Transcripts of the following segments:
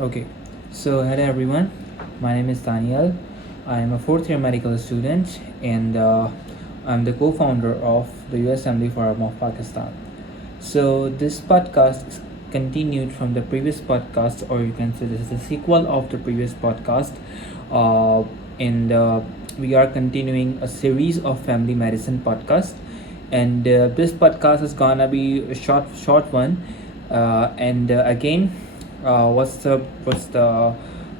Okay, so hello everyone. My name is Daniel. I am a fourth year medical student and I'm the co founder of the USMLE Forum of Pakistan. So, this podcast is continued from the previous podcast, or you can say this is a sequel of the previous podcast. And we are continuing a series of family medicine podcasts. And this podcast is gonna be a short one. And again, what's the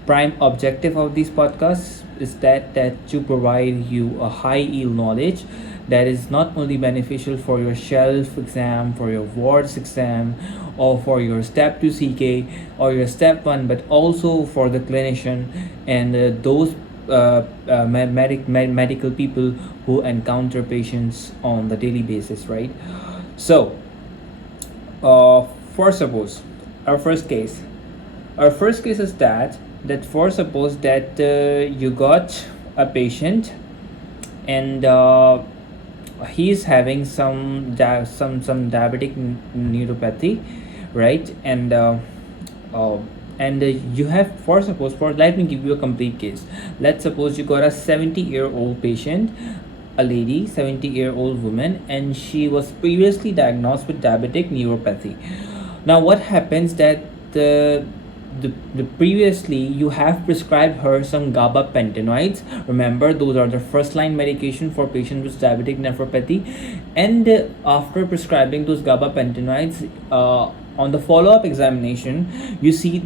prime objective of these podcasts is that to provide you a high yield knowledge that is not only beneficial for your shelf exam, for your wards exam, or for your step 2 CK or your step 1, but also for the clinician and those medical people who encounter patients on the daily basis, right? So, for suppose our first case our first case is that for suppose that you got a patient and he is having some diabetic neuropathy, right? And you have, for suppose, for let me give you a complete case. Let's suppose you got a 70-year-old patient, a lady, 70-year-old woman, and she was previously diagnosed with diabetic neuropathy. Now what happens that the previously you have prescribed her some gabapentinoids. Remember, those are the first line medication for patients with diabetic nephropathy. And after prescribing those gabapentinoids, on the follow-up examination you see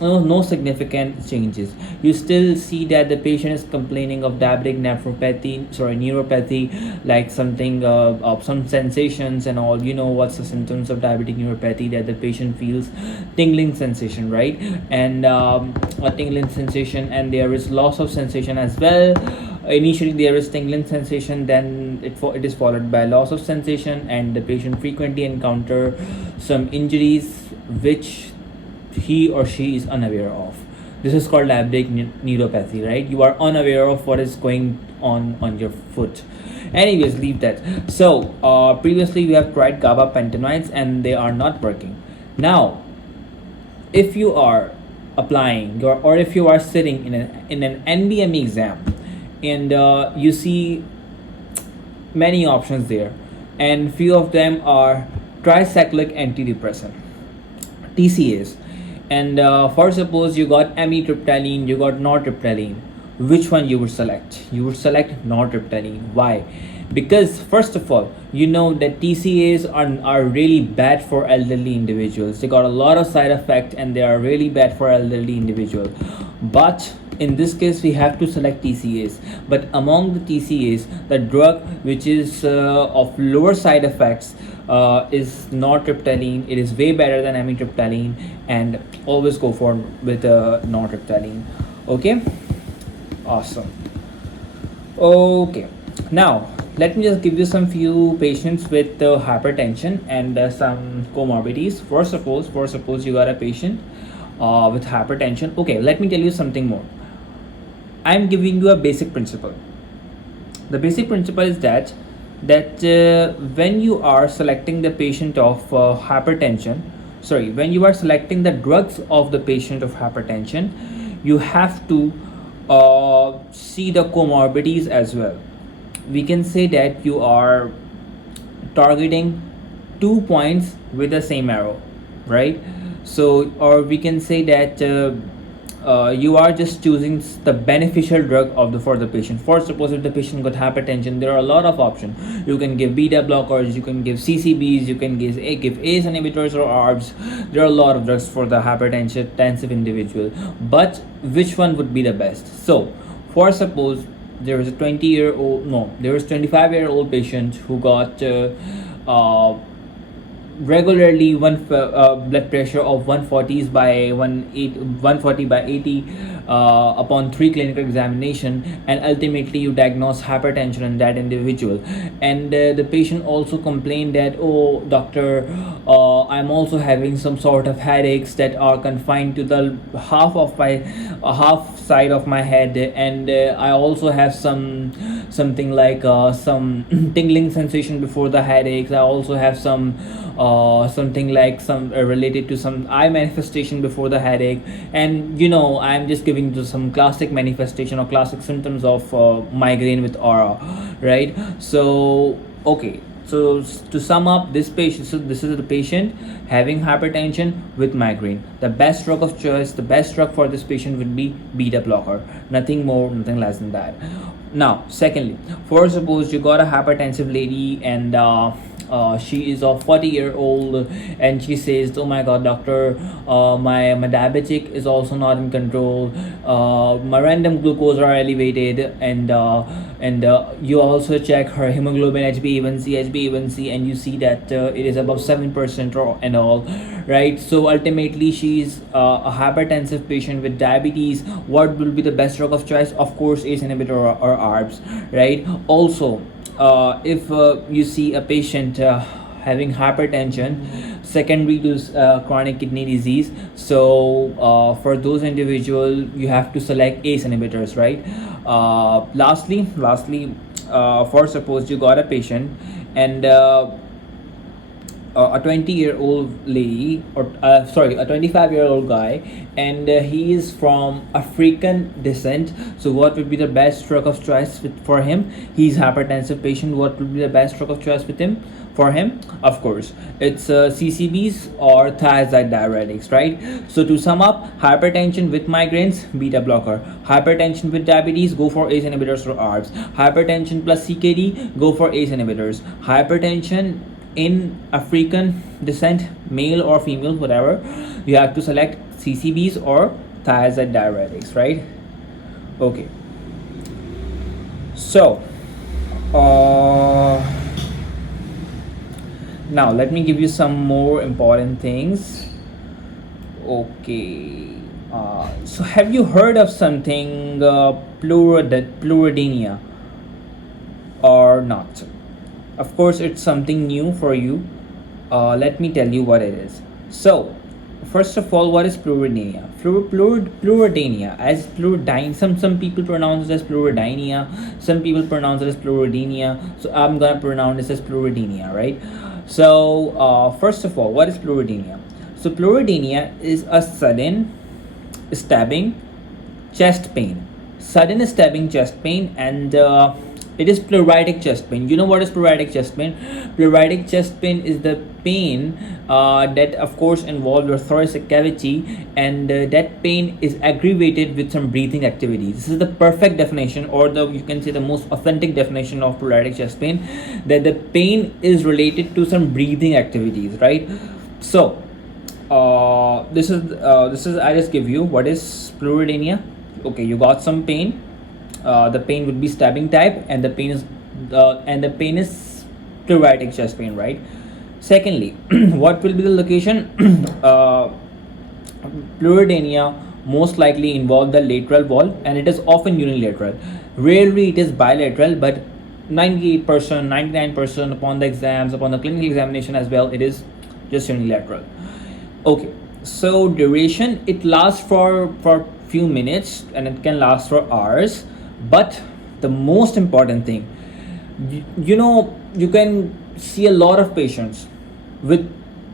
no significant changes. You still see that the patient is complaining of diabetic neuropathy, like something of some sensations and all. You know what's the symptoms of diabetic neuropathy? That the patient feels tingling sensation, right? And a tingling sensation, and there is loss of sensation as well. Initially there is tingling sensation, then it is followed by loss of sensation, and the patient frequently encounter some injuries which he or she is unaware of. This is called diabetic neuropathy, right? You are unaware of what is going on your foot. Anyways, leave that. So previously we have tried gabapentinoids and they are not working. Now if you are applying or if you are sitting in an NBME exam and you see many options there, and few of them are tricyclic antidepressant, TCAs. And for suppose you got amitriptyline, you got nortriptyline, which one you would select? You would select nortriptyline. Why? Because first of all, you know that TCAs are really bad for elderly individuals. They got a lot of side effects and they are really bad for elderly individuals. But in this case we have to select TCAs. But among the TCAs, the drug which is of lower side effects is nortriptyline. It is way better than amitriptyline, and always go for with nortriptyline. Okay, awesome. Okay, now let me just give you some few patients with hypertension and some comorbidities. For suppose you got a patient with hypertension. Okay, let me tell you something more. I'm giving you a basic principle. The basic principle is that when you are selecting the patient of hypertension, when you are selecting the drugs of the patient of hypertension, you have to see the comorbidities as well. We can say that you are targeting 2 points with the same arrow, right? So, or we can say that you are just choosing the beneficial drug of the for the patient. For suppose if the patient got hypertension, there are a lot of options. You can give beta blockers, you can give CCBs, you can give ACE inhibitors or ARBs. There are a lot of drugs for the hypertensive individual. But which one would be the best? So, for suppose there is a 25-year-old patient who got regularly blood pressure of 140s by 140 by 80 upon 3 clinical examination, and ultimately you diagnose hypertension in that individual. And the patient also complained that, oh doctor, I'm also having some sort of headaches that are confined to the half side of my head, and I also have something like some tingling sensation before the headaches. I also have some something like some related to some eye manifestation before the headache. And I'm just giving you some classic manifestation or classic symptoms of migraine with aura, right? So okay, so to sum up, this patient, so this is the patient having hypertension with migraine. The best drug of choice, the best drug for this patient would be beta blocker. Nothing more, nothing less than that. Now, secondly, for suppose you got a hypertensive lady, and she is a 40-year old, and she says, oh my god doctor, my diabetic is also not in control, my random glucose are elevated, and you also check her hemoglobin, HbA1c, and you see that it is above 7% or and all, right? So ultimately she's a hypertensive patient with diabetes. What will be the best drug of choice? Of course, ACE inhibitor or ARBs, right? Also, if you see a patient having hypertension secondary to chronic kidney disease, so for those individuals you have to select ACE inhibitors, right? Lastly, for suppose you got a patient, and a 20-year-old lady, or sorry, a 25-year-old guy, and he is from African descent. So what would be the best drug of choice for him? He's hypertensive patient. What would be the best drug of choice with him? For him, of course, it's CCBs or thiazide diuretics, right? So to sum up, hypertension with migraines, beta blocker. Hypertension with diabetes, go for ACE inhibitors or ARBs. Hypertension plus CKD, go for ACE inhibitors. Hypertension in African descent, male or female, whatever, you have to select CCBs or thiazide diuretics, right? Okay. So, now let me give you some more important things. Okay. So have you heard of something pleurodenia or not? Of course, it's something new for you. Let me tell you what it is. So, first of all, what is pleurodenia? Pleurodenia, as pleurodine. Some people pronounce it as pleurodynia. Some people pronounce it as pleurodenia. So I'm gonna pronounce this as pleurodenia, right? So, first of all, what is pleurodenia? So pleurodenia is a sudden stabbing chest pain. Sudden stabbing chest pain, and it is pleuritic chest pain. You know what is pleuritic chest pain? Pleuritic chest pain is the pain that of course involves your thoracic cavity, and that pain is aggravated with some breathing activities. This is the perfect definition, or the you can say the most authentic definition of pleuritic chest pain, that the pain is related to some breathing activities, right? So this is I just give you what is pleurodenia. Okay, you got some pain. The pain would be stabbing type, and the pain is pleuritic chest pain, right? Secondly, what will be the location? Pleurodenia most likely involve the lateral wall, and it is often unilateral. Rarely it is bilateral, but 98%, 99% upon the exams, upon the clinical examination as well, it is just unilateral. Okay, so duration, it lasts for few minutes, and it can last for hours. But the most important thing, you can see a lot of patients with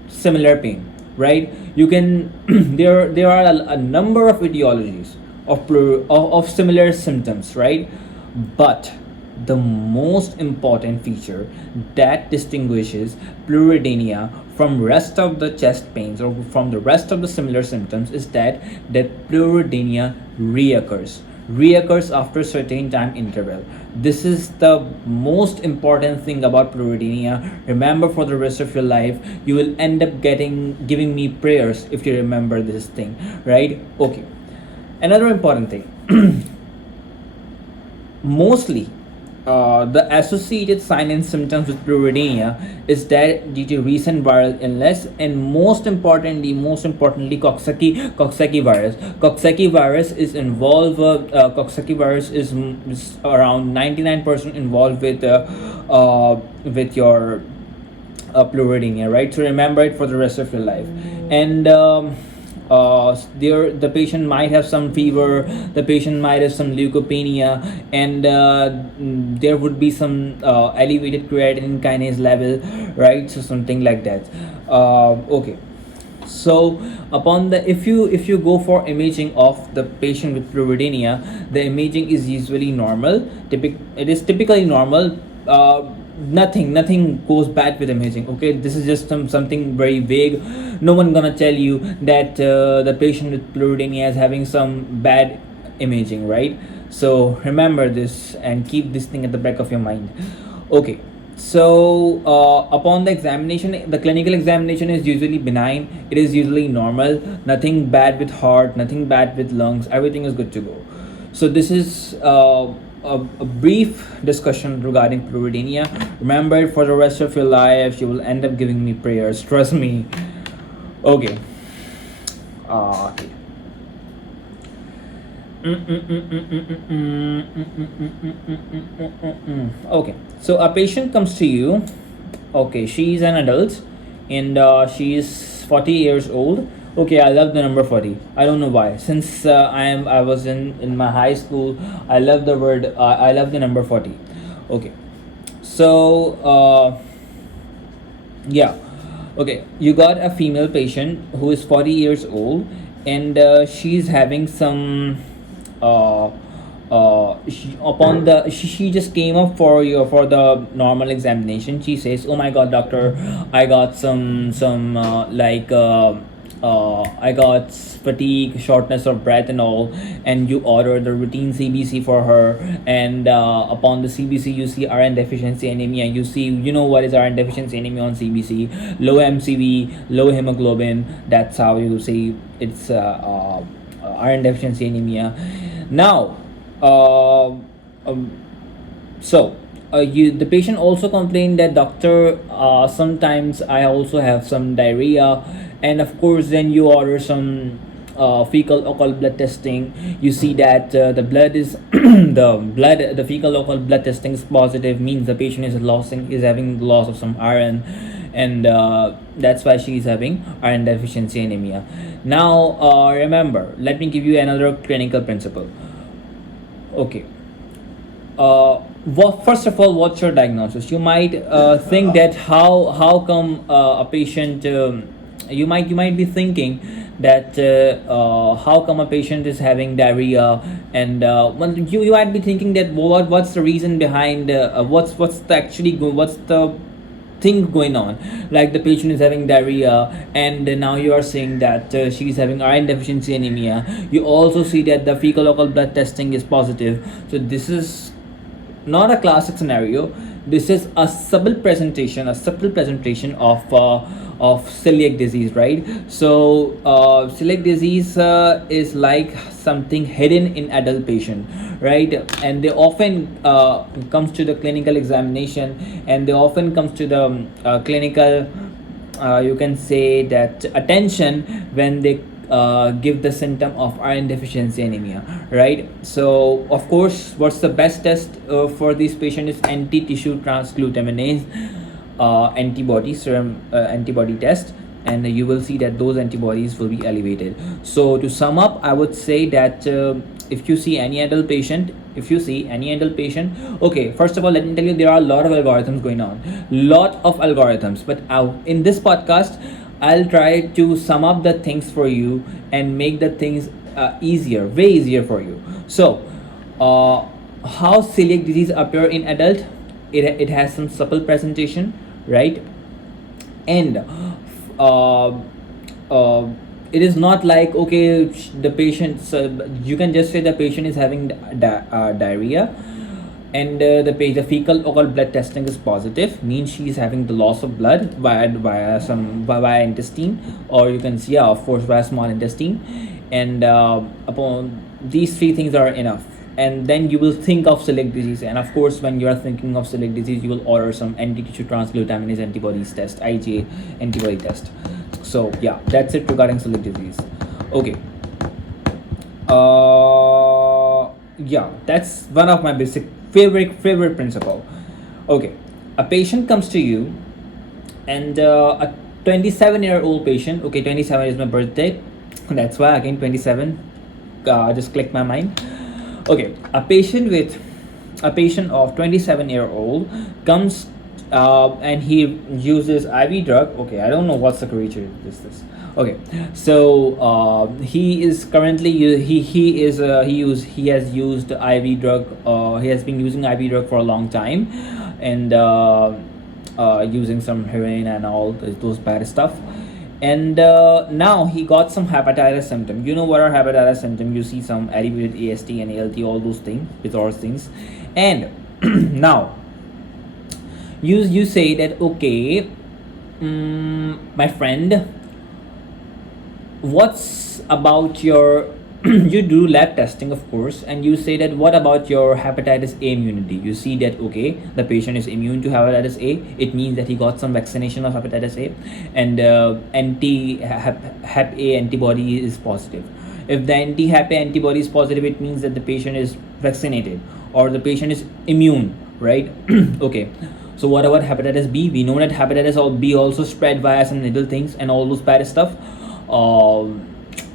similar pain, right? You can there are a number of etiologies of similar symptoms, right? But the most important feature that distinguishes pleurodenia from rest of the chest pains or from the rest of the similar symptoms is that pleurodenia reoccurs after a certain time interval. This is the most important thing about pleurodenia. Remember, for the rest of your life, you will end up giving me prayers if you remember this thing, right? Okay. Another important thing. Mostly, the associated sign and symptoms with pleurodenia is that due to recent viral illness, and most importantly, Coxsackie virus. Coxsackie virus is involved. Coxsackie virus is around 99% involved with your pleurodenia, right? So remember it for the rest of your life. And the patient might have some fever, the patient might have some leukopenia, and there would be some elevated creatinine kinase level, right? So something like that. Okay. So upon the, if you go for imaging of the patient with pleurodenia, the imaging is usually normal. It is typically normal. Nothing goes bad with imaging. Okay, this is just something very vague. No one gonna tell you that the patient with pleurodenia is having some bad imaging, right? So remember this and keep this thing at the back of your mind. Okay. So upon the examination, the clinical examination is usually benign. It is usually normal. Nothing bad with heart, nothing bad with lungs. Everything is good to go. So this is a brief discussion regarding pleurodenia. Remember it for the rest of your life. You will end up giving me prayers. Trust me. Okay. Okay. Okay, so a patient comes to you. Okay, she's an adult, and she's 40 years old. Okay, I love the number 40. I don't know why. Since I was in my high school, I love the word. I love the number 40. Okay, so yeah. Okay, you got a female patient who is 40 years old, and she's having some she just came up for the normal examination. She says, oh my god, doctor, I got some I got fatigue, shortness of breath and all, and you order the routine CBC for her, and upon the CBC you see iron deficiency anemia. You know what is iron deficiency anemia on CBC: low MCV, low hemoglobin. That's how you see it's iron deficiency anemia. Now, so the patient also complained that, doctor, sometimes I also have some diarrhea, and of course then you order some fecal occult blood testing. You see that the blood is the fecal occult blood testing is positive, means the patient is having loss of some iron, and that's why she is having iron deficiency anemia. Now remember, let me give you another clinical principle. Okay. First of all, what's your diagnosis? You might think that how come a patient you might be thinking that how come a patient is having diarrhea, and well, you might be thinking that what's the reason behind what's what's the thing going on, like the patient is having diarrhea, and now you are saying that she's having iron deficiency anemia. You also see that the fecal occult blood testing is positive. So this is not a classic scenario. This is a subtle presentation of celiac disease, right? So celiac disease is like something hidden in adult patient, right? And they often comes to the clinical examination, and they often comes to the clinical you can say that attention when they give the symptom of iron deficiency anemia, right? So of course, what's the best test for this patient is anti-tissue transglutaminase antibody serum antibody test, and you will see that those antibodies will be elevated. So to sum up, I would say that if you see any adult patient, okay, first of all, let me tell you, there are a lot of algorithms going on, but in this podcast I'll try to sum up the things for you and make the things way easier for you. So how celiac disease appear in adult? It has some supple presentation, right? And uh, uh, it is not like, okay, the patient, you can just say the patient is having diarrhea, and the fecal occult blood testing is positive, means she is having the loss of blood via intestine, or you can see, yeah, of course, via small intestine. And upon these three things are enough, and then you will think of celiac disease. And of course, when you are thinking of celiac disease, you will order some anti-tissue transglutaminase antibodies test, IgA antibody test. So yeah, that's it regarding celiac disease. Okay. Yeah, that's one of my basic favorite principle. Okay, a patient comes to you, and a 27-year-old patient. Okay, 27 is my birthday. That's why again 27 just clicked my mind. Okay, a patient of 27-year-old comes and he uses IV drug. Okay, I don't know what's the creature is this. Okay, so he is currently he has used IV drug. He has been using IV drug for a long time, and using some heroin and all those bad stuff. And now he got some hepatitis symptom. You know what are hepatitis symptom? You see some elevated AST and ALT, all those things, with all things. And now you say that, okay, my friend, what's about your you do lab testing, of course, and you say that what about your hepatitis A immunity? You see that, okay, the patient is immune to hepatitis A. It means that he got some vaccination of hepatitis A, and hep A antibody is positive. If the anti-hep A antibody is positive, it means that the patient is vaccinated or the patient is immune, right? Okay, so what about hepatitis B? We know that hepatitis B also spread via some needle things and all those bad stuff.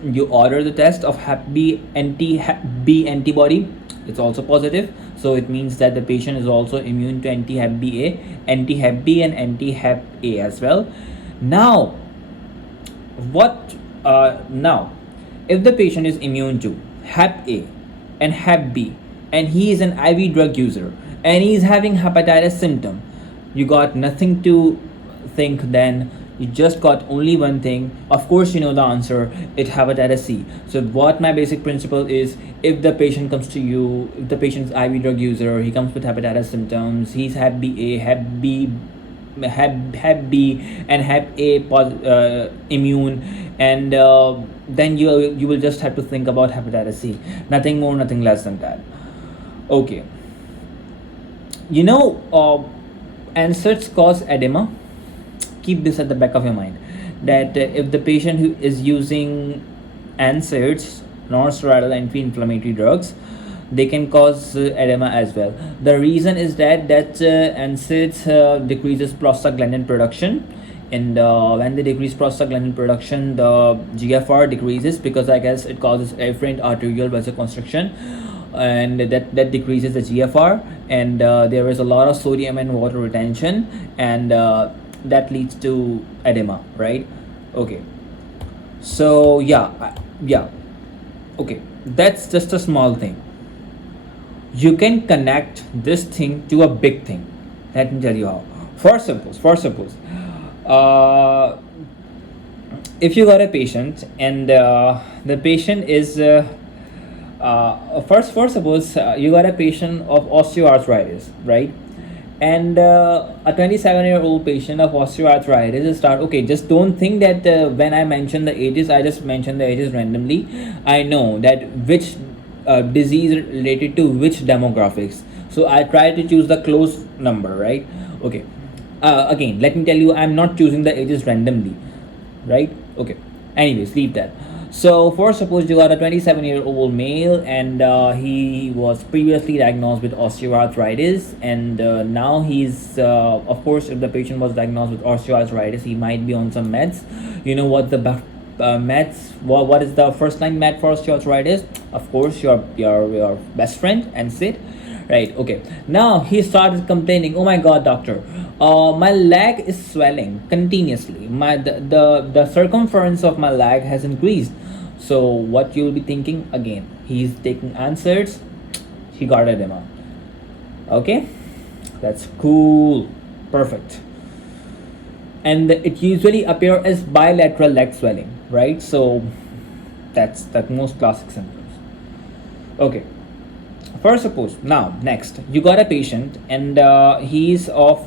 You order the test of hep B antibody. It's also positive, so it means that the patient is also immune to anti-hep B and anti-hep A as well. Now, now if the patient is immune to hep A and hep B, and he is an IV drug user, and he is having hepatitis symptom, you got nothing to think then. You just got only one thing. Of course, you know the answer. It's hepatitis C. So what my basic principle is: if the patient comes to you, if the patient's IV drug user, he comes with hepatitis symptoms, he's hep B A, hep B, and hep A immune, and then you will just have to think about hepatitis C. Nothing more, nothing less than that. Okay. You know, NSAIDs cause edema. Keep this at the back of your mind, that if the patient who is using NSAIDs, non-steroidal anti-inflammatory drugs, they can cause edema as well. The reason is that NSAIDs decreases prostaglandin production, and when they decrease prostaglandin production, the GFR decreases, because I guess it causes afferent arterial vasoconstriction, and that decreases the GFR, and there is a lot of sodium and water retention, and that leads to edema, right? Okay, so yeah, okay, that's just a small thing. You can connect this thing to a big thing. Let me tell you how. For suppose if you got a patient, and the patient is for suppose you got a patient of osteoarthritis, right? And a 27-year-old patient of osteoarthritis start. Okay, just don't think that when I mention the ages, I just mention the ages randomly. I know that which disease related to which demographics, so I try to choose the close number, right? Okay, again, let me tell you, I'm not choosing the ages randomly, right? Okay, anyways, leave that. So for suppose you got a 27-year-old male, and he was previously diagnosed with osteoarthritis, and now he's of course, if the patient was diagnosed with osteoarthritis, he might be on some meds. You know what the meds, what is the first line med for osteoarthritis? Of course, your best friend, NSAID, right? Okay, now he started complaining, oh my god, doctor, my leg is swelling continuously, the circumference of my leg has increased. So what you'll be thinking, again, he's taking NSAIDs, he got edema. Okay, that's cool, perfect. And it usually appear as bilateral leg swelling, right? So that's the most classic symptoms. Okay, first suppose, now next, you got a patient, and he's of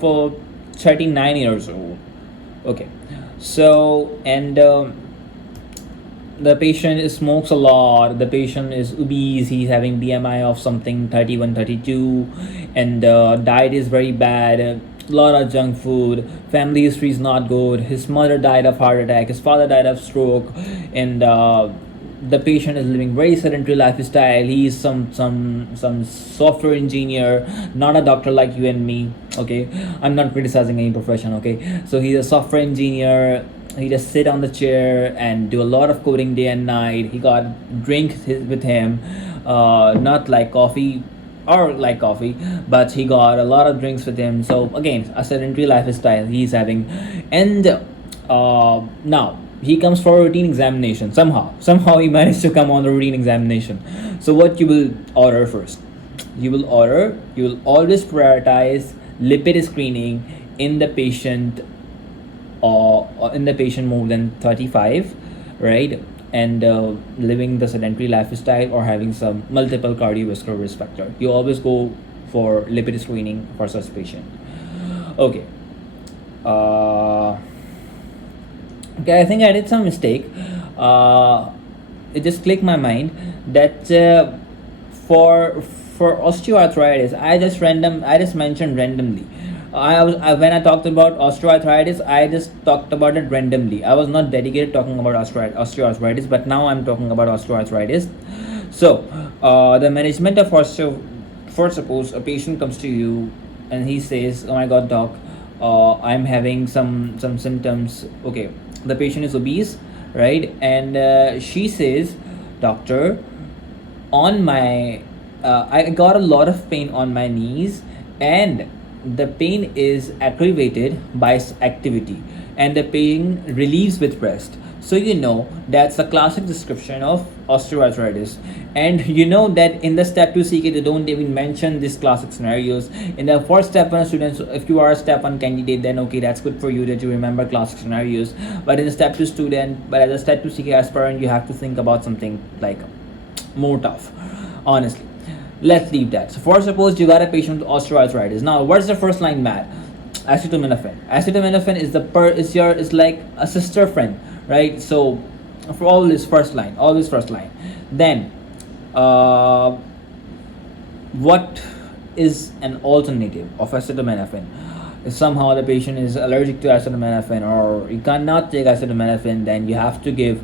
39 years old. Okay, so, and the patient smokes a lot, the patient is obese, he's having BMI of something 31, 32, and diet is very bad, a lot of junk food, family history is not good, his mother died of heart attack, his father died of stroke, and the patient is living very sedentary lifestyle. He is some software engineer, not a doctor like you and me. Okay, I'm not criticizing any profession. Okay, so he's a software engineer, he just sit on the chair and do a lot of coding day and night. He got drinks with him, not like coffee or like coffee, but he got a lot of drinks with him. So again, a sedentary lifestyle he's having, and now he comes for a routine examination. Somehow he managed to come on the routine examination. So what you will order first? You will always prioritize lipid screening in the patient, or in the patient more than 35, right? And living the sedentary lifestyle or having some multiple cardiovascular risk factor. You always go for lipid screening for such patient. Okay. Uh, okay, I think I did some mistake. It just clicked my mind that for osteoarthritis, I just mentioned randomly. When I talked about osteoarthritis, I just talked about it randomly. I was not dedicated talking about osteoarthritis, but now I'm talking about osteoarthritis. So, the management of osteo. For suppose a patient comes to you and he says, "Oh my God, doc, I'm having some symptoms." Okay, the patient is obese, right? And she says, "Doctor, on my I got a lot of pain on my knees, and the pain is aggravated by activity, and the pain relieves with rest." So you know that's a classic description of osteoarthritis, and you know that in the step 2 CK they don't even mention these classic scenarios. In the first step 1 students, if you are a step 1 candidate, then okay, that's good for you that you remember classic scenarios. But in the step 2 student, but as a step 2 CK aspirant, you have to think about something like more tough, honestly. Let's leave that. So for suppose you got a patient with osteoarthritis. Now what's the first line mat? Acetaminophen is like a sister friend, right? So for always first line, then what is an alternative of acetaminophen? If somehow the patient is allergic to acetaminophen or you cannot take acetaminophen, then you have to give,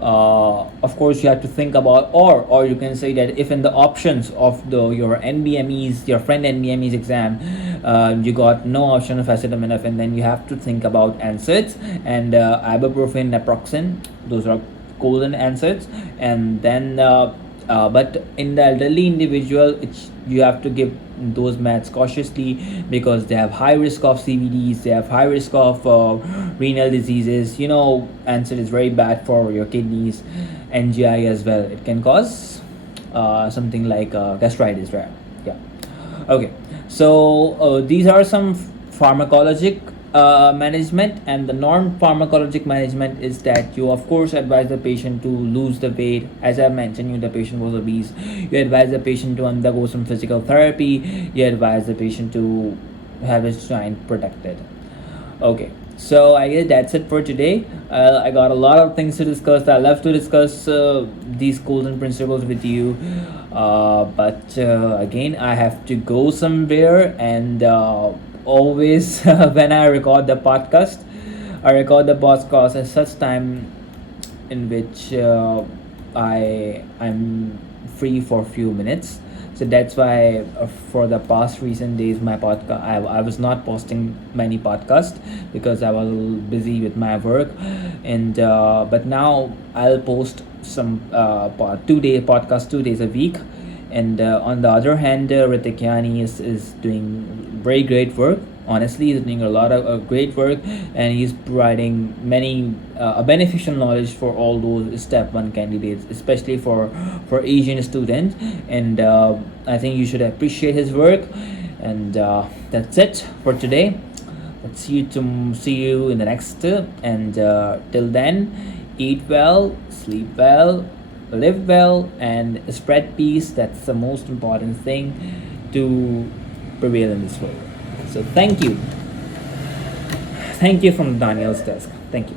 of course you have to think about, or you can say that if in the options of your NBMEs, your friend NBMEs exam, you got no option of acetaminophen, then you have to think about NSAIDs and ibuprofen, naproxen. Those are golden NSAIDs. And then but in the elderly individual, you have to give those meds cautiously because they have high risk of CVDs, they have high risk of renal diseases. You know, NSAID is very bad for your kidneys, NGI as well. It can cause something like gastritis, right? Yeah. Okay. So these are some pharmacologic management, and the non-pharmacologic management is that you of course advise the patient to lose the weight. As I mentioned, the patient was obese, you advise the patient to undergo some physical therapy, you advise the patient to have his joint protected. Okay, so I guess that's it for today. I got a lot of things to discuss. I love to discuss these golden principles with you, but again I have to go somewhere, and always when I record the podcast, at such time in which I'm free for a few minutes. So that's why for the past recent days my podcast, I was not posting many podcasts because I was busy with my work, and but now I'll post some 2 day podcast 2 days a week. And on the other hand, Ritik Yani is doing very great work. Honestly, he's doing a lot of great work, and he's providing many beneficial knowledge for all those step 1 candidates, especially for Asian students. And I think you should appreciate his work. And that's it for today. Let's see you in the next. And till then, eat well, sleep well, live well, and spread peace. That's the most important thing to prevail in this world. So thank you from Daniel's desk. Thank you.